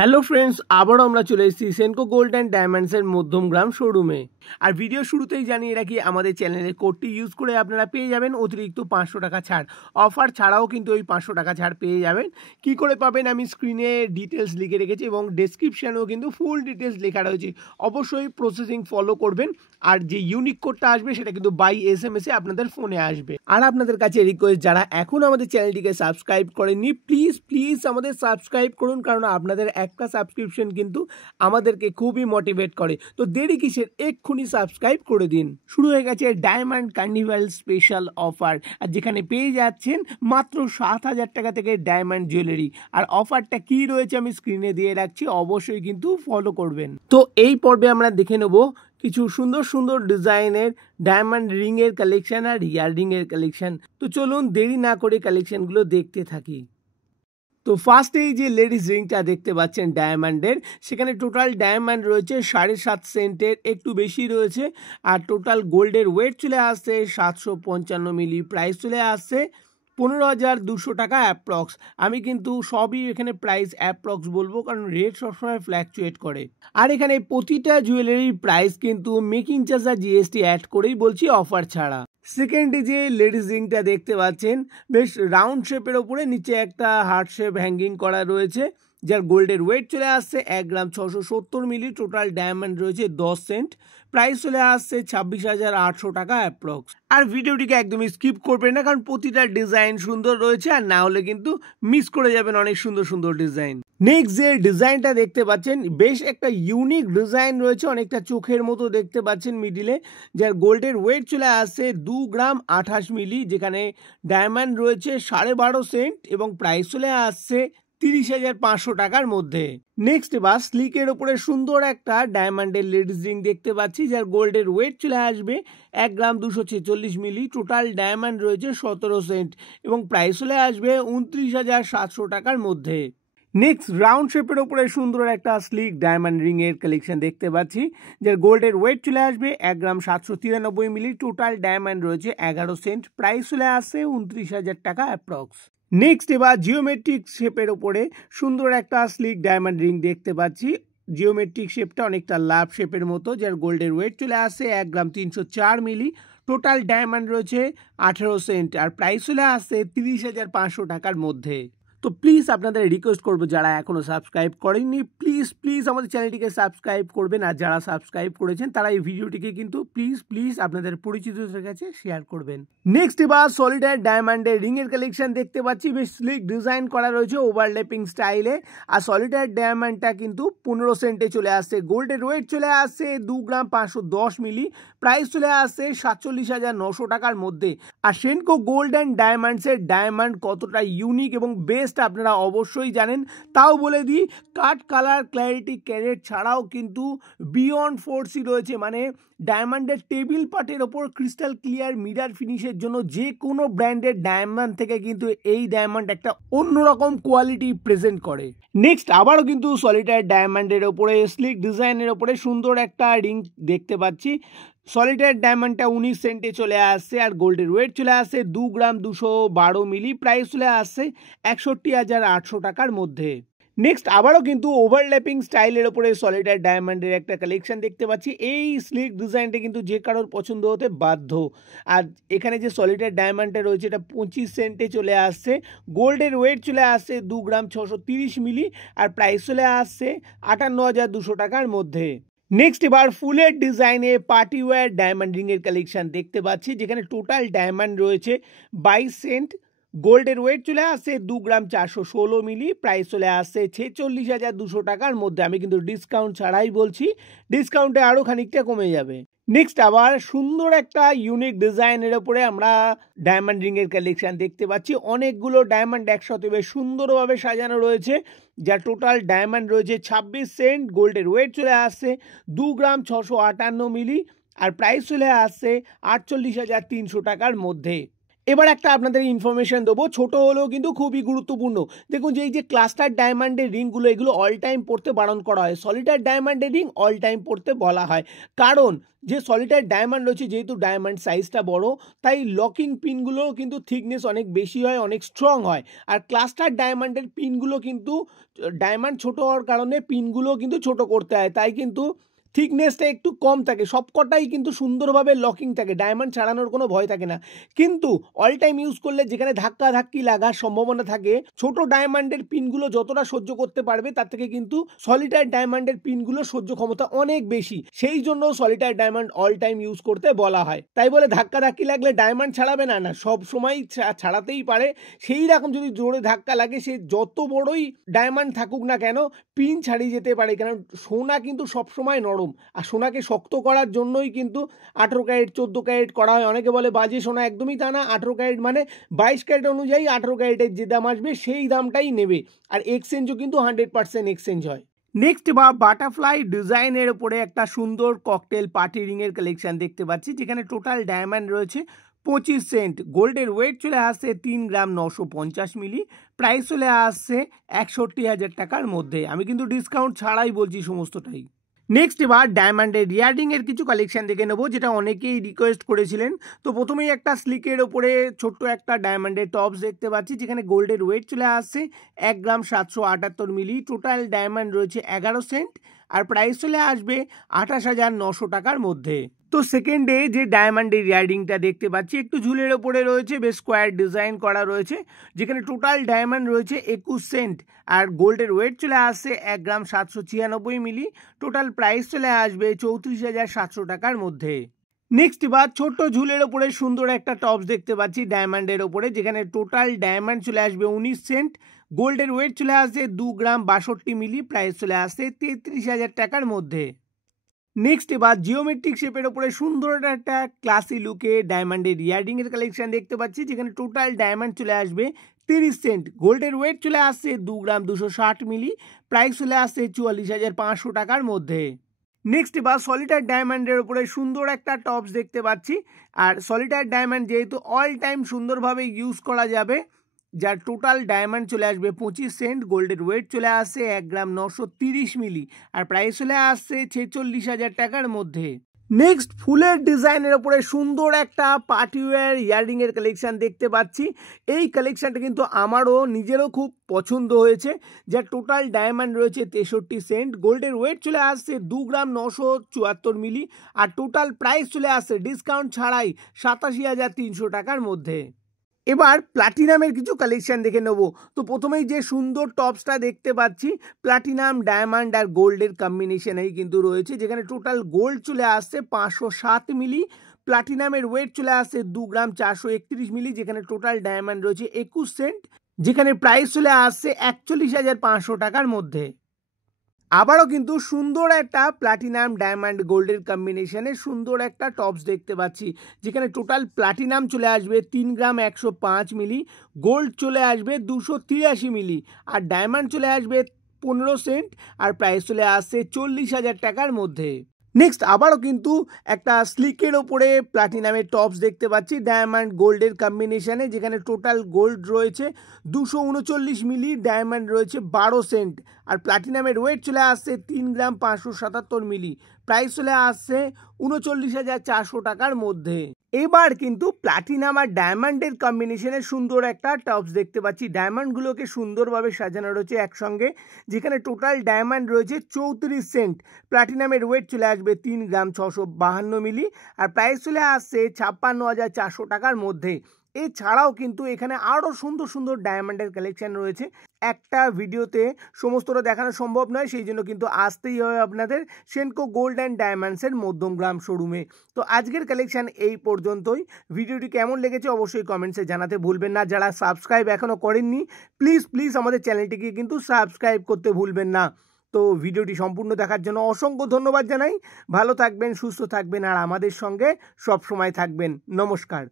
Hello friends, আবারও আমরা চলে এসেছি সেনকো গোল্ড অ্যান্ড ডায়মন্ডসের মধ্যমগ্রাম শোরুমে। আর ভিডিও শুরুতেই জানিয়ে রাখি, আমাদের চ্যানেলের কোডটি ইউজ করে আপনারা পেয়ে যাবেন অতিরিক্ত 500 টাকা ছাড়। অফার ছাড়াও কিন্তু ওই 500 টাকা ছাড় পেয়ে যাবেন। কি করে পাবেন আমি স্ক্রিনে ডিটেলস লিখে রেখেছি এবং ডেসক্রিপশানেও কিন্তু ফুল ডিটেলস লেখা রয়েছে। অবশ্যই প্রসেসিং ফলো করবেন। আর যে ইউনিক কোডটা আসবে সেটা কিন্তু বাই SMS-এ আপনাদের ফোনে আসবে। আর আপনাদের কাছে রিকোয়েস্ট, যারা এখন আমাদের চ্যানেলটিকে সাবস্ক্রাইব করেননি, প্লিজ আমাদের সাবস্ক্রাইব করুন, কারণ আপনাদের একটা সাবস্ক্রিপশন কিন্তু আমাদেরকে খুবই মোটিভেট করে। তো দেরি কিসের, এক্ষুনি সাবস্ক্রাইব করে দিন। শুরু হয়ে গেছে ডায়মন্ড কার্নিভাল স্পেশাল অফার, আর যেখানে পেয়ে যাচ্ছেন মাত্র 7,000 টাকা থেকে ডায়মন্ড জুয়েলারি। আর অফারটা কি রয়েছে আমি স্ক্রিনে দিয়ে রাখছি, অবশ্যই কিন্তু ফলো করবেন। তো এই পর্বে আমরা দেখে নেব কিছু সুন্দর সুন্দর ডিজাইনের ডায়মন্ড রিংয়ের কালেকশন আর ইয়াররিংয়ের কালেকশন। তো চলুন দেরি না করে কালেকশনগুলো দেখতে থাকি। তো ফার্স্টেই যে লেডিস রিংটা দেখতে পাচ্ছেন ডায়মন্ডের, সেখানে টোটাল ডায়মন্ড রয়েছে 7.5 সেন্টের, একটু বেশি রয়েছে। আর টোটাল গোল্ডের ওয়েট চলে আসছে 755 মিলি। প্রাইস চলে আসছে 15,200 টাকা অ্যাপ্রক্স। আমি কিন্তু সবই এখানে প্রাইস অ্যাপ্রক্স বলবো, কারণ রেট সবসময় ফ্ল্যাকচুয়েট করে। আর এখানে প্রতিটা জুয়েলারির প্রাইস কিন্তু মেকিং চার্জ আর GST অ্যাড করেই বলছি, অফার ছাড়া। সেকেন্ডে যে লেডিস রিংটা দেখতে পাচ্ছেন, বেশ রাউন্ড শেপের ওপরে নিচে একটা হার্ট শেপ হ্যাঙ্গিং করা রয়েছে, যার গোল্ডের ওয়েট চলে আসছে 1 গ্রাম 670 মিলি। টোটাল ডায়মন্ড রয়েছে 10 সেন্ট। প্রাইস চলে আসছে 26,800 টাকা অ্যাপ্রক্স। আর ভিডিওটিকে একদমই স্কিপ করবেন না, কারণ প্রতিটা ডিজাইন সুন্দর রয়েছে, আর না হলে কিন্তু মিস করে যাবেন অনেক সুন্দর সুন্দর ডিজাইন। নেক্সট যে ডিজাইনটা দেখতে পাচ্ছেন, বেশ একটা ইউনিক ডিজাইন রয়েছে, অনেকটা চোখের মতো দেখতে পাচ্ছেন মিডিলে, যার গোল্ডের ওয়েট চলে আসছে 2 গ্রাম 28 মিলি, যেখানে ডায়মন্ড রয়েছে 12.5 সেন্ট এবং প্রাইস চলে আসছে 30,500 টাকার মধ্যে। নেক্সট এবার স্লিকের ওপরে সুন্দর একটা ডায়মন্ডের লেডিস রিং দেখতে পাচ্ছি, যার গোল্ডের ওয়েট চলে আসবে 1 গ্রাম 246 মিলি। টোটাল ডায়মন্ড রয়েছে 17 সেন্ট এবং প্রাইস চলে আসবে 29,700 টাকার মধ্যে। নেক্সট রাউন্ড শেপের ওপরে সুন্দর একটা স্লিক ডায়মন্ড রিং এর কালেকশন দেখতে পাচ্ছি, যার গোল্ডের ওয়েট চলে আসবে 1 গ্রাম 793 মিলি। টোটাল ডায়মন্ড রয়েছে 11 সেন্ট। প্রাইস চলে আসছে 29,000 টাকা অ্যাপ্রক্স। নেক্সট এবার জিওমেট্রিক শেপের ওপরে সুন্দর একটা স্লিক ডায়মন্ড রিং দেখতে পাচ্ছি। জিওমেট্রিক শেপটা অনেকটা লাভ শেপের মতো, যার গোল্ডের ওয়েট চলে আসছে 1 গ্রাম 304 মিলি। টোটাল ডায়মন্ড রয়েছে 18 সেন্ট আর প্রাইস চলে আসছে 30,500 টাকার মধ্যে। তো প্লিজ আপনাদের রিকোয়েস্ট করবো, যারা এখনো সাবস্ক্রাইব করেননি, প্লিজ আমাদের চ্যানেলটিকে সাবস্ক্রাইব করবেন। আর যারা সাবস্ক্রাইব করেছেন তারা এই ভিডিওটিকে কিন্তু প্লিজ আপনাদের পরিচিতদের কাছে শেয়ার করবেন। নেক্সট এবার সলিডার ডায়মন্ডের রিংয়ের কালেকশন দেখতে পাচ্ছি, বেশ স্লিক ডিজাইন করা রয়েছে ওভারল্যাপিং স্টাইলে। আর সলিডার ডায়মন্ডটা কিন্তু 15 সেন্টে চলে আসছে। গোল্ডের ওয়েট চলে আসছে 2 গ্রাম 510 মিলি। প্রাইস চলে আসছে 47,900 টাকার মধ্যে। আর সেনকো গোল্ড অ্যান্ড ডায়মন্ডসের ডায়মন্ড কতটা ইউনিক এবং বেস্ট আপনারা অবশ্যই জানেন, তাও বলে দিই, কাট কালার ক্ল্যারিটি ক্যারেট ছাড়াও কিন্তু বিয়ন্ড 4C রয়েছে, মানে ডায়মন্ডের টেবিল পার্টের ওপর ক্রিস্টাল ক্লিয়ার মিরার ফিনিশের জন্য যে কোনো ব্র্যান্ডের ডায়মন্ড থেকে কিন্তু এই ডায়মন্ড একটা অন্যরকম কোয়ালিটি প্রেজেন্ট করে। নেক্সট আবারও কিন্তু সলিটার ডায়মন্ডের ওপরে স্লিক ডিজাইনের ওপরে সুন্দর একটা রিং দেখতে পাচ্ছি। সলিটার ডায়মন্ডটা 19 সেন্টে চলে আসছে আর গোল্ডের ওয়েট চলে আসছে 2 গ্রাম 212 মিলি। প্রাইস চলে আসছে 61,800 টাকার মধ্যে। নেক্সট আবারও কিন্তু ওভারল্যাপিং স্টাইলের ওপরে সলিটার ডায়মন্ডের একটা কালেকশন দেখতে পাচ্ছি। এই স্লিক ডিজাইনটা কিন্তু যে কারোর পছন্দ হতে বাধ্য। আর এখানে যে সলিটার ডায়মন্ডটা রয়েছে এটা 25 সেন্টে চলে আসছে। গোল্ডের ওয়েট চলে আসছে 2 গ্রাম 630 মিলি আর প্রাইস চলে আসছে 58,200 টাকার মধ্যে। নেক্সট এবার ফুলের ডিজাইনে পার্টিওয়্যার ডায়মন্ড রিংয়ের কালেকশন দেখতে পাচ্ছি, যেখানে টোটাল ডায়মন্ড রয়েছে 22 সেন্ট। গোল্ডের ওয়েট চলে আসছে 2 গ্রাম 416 মিলি। প্রাইস চলে আসছে 46,200 টাকার মধ্যে। আমি কিন্তু ডিসকাউন্ট ছাড়াই বলছি, ডিসকাউন্টে আরও খানিকটা কমে যাবে। নেক্সট আবার সুন্দর একটা ইউনিক ডিজাইনের ওপরে আমরা ডায়মন্ড রিংয়ের কালেকশন দেখতে পাচ্ছি। অনেকগুলো ডায়মন্ড একসাথে বেশ সুন্দরভাবে সাজানো রয়েছে, যার টোটাল ডায়মন্ড রয়েছে 26 সেন্ট। গোল্ডের ওয়েট চলে আসছে 2 গ্রাম 658 মিলি আর প্রাইস চলে আসছে 48,300 টাকার মধ্যে। এবার একটা আপনাদের ইনফরমেশন দেবো, ছোট হলেও কিন্তু খুবই গুরুত্বপূর্ণ। দেখুন যে এই যে ক্লাস্টার ডায়মন্ডের রিংগুলো, এগুলো অল টাইম পড়তে বারণ করা হয়। সলিটার ডায়মন্ডের রিং অল টাইম পড়তে বলা হয়, কারণ যে সলিটার ডায়মন্ড রয়েছে, যেহেতু ডায়মন্ড সাইজটা বড়, তাই লকিং পিনগুলো কিন্তু থিকনেস অনেক বেশি হয়, অনেক স্ট্রং হয়। আর ক্লাস্টার ডায়মন্ডের পিনগুলো কিন্তু ডায়মন্ড ছোট হওয়ার কারণে পিনগুলো কিন্তু ছোট করতে হয়, তাই কিন্তু থিকনেসটা একটু কম থাকে। সবকটাই কিন্তু সুন্দরভাবে লকিং থাকে, ডায়মন্ড ছাড়ানোর কোনো ভয় থাকে না। কিন্তু অল টাইম ইউজ করলে যেখানে ধাক্কা ধাক্কি লাগার সম্ভাবনা থাকে, ছোট ডায়মন্ডের পিনগুলো যতটা সহ্য করতে পারবে তার থেকে কিন্তু সলিটার ডায়মন্ডের পিনগুলো সহ্য ক্ষমতা অনেক বেশি। সেই জন্য solitaire diamond all time use করতে বলা হয়। তাই বলে ধাক্কা ধাক্কি লাগলে ডায়মন্ড ছাড়াবে না, না, সব সময় ছাড়াতেই পারে। সেই রকম যদি জোরে ধাক্কা লাগে, সে যত বড়ই ডায়মন্ড থাকুক না কেন, পিন ছাড়িয়ে যেতে পারে। কারণ সোনা কিন্তু সবসময় নরম, আর সোনাকে শক্ত করার জন্যই কিন্তু 18 ক্যারেট 14 ক্যারেট করা হয়। অনেকে বলে বাজে সোনা, একদমই তা না। 18 ক্যারেট মানে 22 ক্যারেট অনুযায়ী 18 ক্যারেটের যে দাম আসবে সেই দামটাই নেবে। আর এক্সচেঞ্জও কিন্তু 100% এক্সচেঞ্জ হয়। নেক্সট বা বাটারফ্লাই ডিজাইনের উপরে একটা সুন্দর ককটেল পার্টি রিংয়ের কালেকশন দেখতে পাচ্ছি, যেখানে টোটাল ডায়মন্ড রয়েছে 25 সেন্ট। গোল্ডের ওয়েট চলে আসছে 3 গ্রাম 950 মিলি। প্রাইস চলে আসছে 61,000 টাকার মধ্যে। আমি কিন্তু ডিসকাউন্ট ছাড়াই বলছি সমস্তটাই। নেক্সট এবার ডায়মন্ডের ইয়াররিংয়ের কিছু কালেকশন দেখে নেবো, যেটা অনেকেই রিকোয়েস্ট করেছিলেন। তো প্রথমেই একটা স্লিকের ওপরে ছোট্ট একটা ডায়মন্ডের টপস দেখতে পাচ্ছি, যেখানে গোল্ডের ওয়েট চলে আসছে 1 গ্রাম 778 মিলি। টোটাল ডায়মন্ড রয়েছে 11 সেন্ট, আর প্রাইস চলে আসবে 28,900 টাকার মধ্যে। তো সেকেন্ডে যে ডায়মন্ডের ইয়াররিংটা দেখতে পাচ্ছি, একটু ঝুলের ওপরে রয়েছে, বেশ স্কোয়ার ডিজাইন করা রয়েছে, যেখানে টোটাল ডায়মন্ড রয়েছে 21 সেন্ট, আর গোল্ডের ওয়েট চলে আসছে 1 গ্রাম 796 মিলি। টোটাল প্রাইস চলে আসবে 34,700 টাকার মধ্যে। নেক্সট এবার ছোট্ট ঝুলের ওপরে সুন্দর একটা টপস দেখতে পাচ্ছি ডায়মন্ডের ওপরে, যেখানে টোটাল ডায়মন্ড চলে আসবে 19 সেন্ট, গোল্ডের ওয়েট চলে আসছে 2 গ্রাম 62 মিলি। প্রাইস চলে আসছে 33,000 টাকার মধ্যে। নেক্সট এবার জিওমেট্রিক শেপের ওপরে সুন্দর একটা ক্লাসি লুকে ডায়মন্ডের ইয়াররিংয়ের কালেকশন দেখতে পাচ্ছি, যেখানে টোটাল ডায়মন্ড চলে আসবে 30 সেন্ট, গোল্ডের ওয়েট চলে আসছে 2 গ্রাম 260 মিলি। প্রাইস চলে আসছে 44,500 টাকার মধ্যে। নেক্সট এবার সলিটার ডায়মন্ডের উপরে সুন্দর একটা টপস দেখতে পাচ্ছি, আর সলিটার ডায়মন্ড যেহেতু অল টাইম সুন্দরভাবে ইউজ করা যাবে, যার টোটাল ডায়মন্ড চলে আসবে 25 সেন্ট, গোল্ডের ওয়েট চলে আসছে 1 গ্রাম 930 মিলি, আর প্রাইস চলে আসছে 46,000 টাকার মধ্যে। নেক্সট ফুলের ডিজাইনের ওপরে সুন্দর একটা পার্টিওয়্যার ইয়াররিংয়ের কালেকশন দেখতে পাচ্ছি। এই কালেকশনটা কিন্তু আমারও নিজেরও খুব পছন্দ হয়েছে, যার টোটাল ডায়মন্ড রয়েছে 63 সেন্ট, গোল্ডের ওয়েট চলে আসছে 2 গ্রাম 974 মিলি, আর টোটাল প্রাইস চলে আসছে ডিসকাউন্ট ছাড়াই 87,300 টাকার মধ্যে। এবার প্লাটিনামের কিছু কালেকশন দেখে নেব। তো প্রথমেই যে সুন্দর টপসটা দেখতে পাচ্ছি, প্লাটিনাম ডায়মন্ড আর গোল্ডের কম্বিনেশনেই কিন্তু রয়েছে, যেখানে টোটাল গোল্ড চলে আসছে 507 মিলি, প্লাটিনামের ওয়েট চলে আসছে 2 গ্রাম 431 মিলি, যেখানে টোটাল ডায়মন্ড রয়েছে 21 সেন্ট, যেখানে প্রাইস চলে আসছে 41,500 টাকার মধ্যে। আবারও কিন্তু সুন্দর একটা প্লাটিনাম ডায়মন্ড গোল্ডের কম্বিনেশনে সুন্দর একটা টপস দেখতে পাচ্ছি, যেখানে টোটাল প্লাটিনাম চলে আসবে 3 গ্রাম 105 মিলি, গোল্ড চলে আসবে 283 মিলি, আর ডায়মন্ড চলে আসবে 15 সেন্ট, আর প্রাইস চলে আসছে 40,000 টাকার মধ্যে। নেক্সট আবারও কিন্তু একটা স্লিকের ওপরে প্লাটিনামের টপস দেখতে পাচ্ছি ডায়মন্ড গোল্ডের কম্বিনেশনে, যেখানে টোটাল গোল্ড রয়েছে 239 মিলি, ডায়মন্ড রয়েছে 12 সেন্ট, আর প্লাটিনামের ওয়েট চলে আসছে 3 গ্রাম 577 মিলি। প্রাইস চলে আসছে 39,400 টাকার মধ্যে। এবার কিন্তু প্লাটিনাম আর ডায়মন্ডের কম্বিনেশনে সুন্দর একটা টপস দেখতে পাচ্ছি, ডায়মন্ডগুলোকে সুন্দরভাবে সাজানো রয়েছে একসঙ্গে, যেখানে টোটাল ডায়মন্ড রয়েছে 34 সেন্ট, প্লাটিনামের ওয়েট চলে আসবে 3 গ্রাম 652 মিলি, আর প্রাইস চলে আসছে 56,400 টাকার মধ্যে। এছাড়াও কিন্তু এখানে আরও সুন্দর সুন্দর ডায়মন্ডের কালেকশন রয়েছে, একটা ভিডিওতে সমস্তটা দেখানো সম্ভব নয়, সেই জন্য কিন্তু আসতেই হবে আপনাদের সেনকো গোল্ড অ্যান্ড ডায়মন্ডসের মধ্যমগ্রাম শোরুমে। তো আজকের কালেকশন এই পর্যন্তই। ভিডিওটি কেমন লেগেছে অবশ্যই কমেন্টসে জানাতে ভুলবেন না। যারা সাবস্ক্রাইব এখনও করেননি প্লিজ আমাদের চ্যানেলটিকে কিন্তু সাবস্ক্রাইব করতে ভুলবেন না। তো ভিডিওটি সম্পূর্ণ দেখার জন্য অসংখ্য ধন্যবাদ জানাই। ভালো থাকবেন, সুস্থ থাকবেন, আর আমাদের সঙ্গে সবসময় থাকবেন। নমস্কার।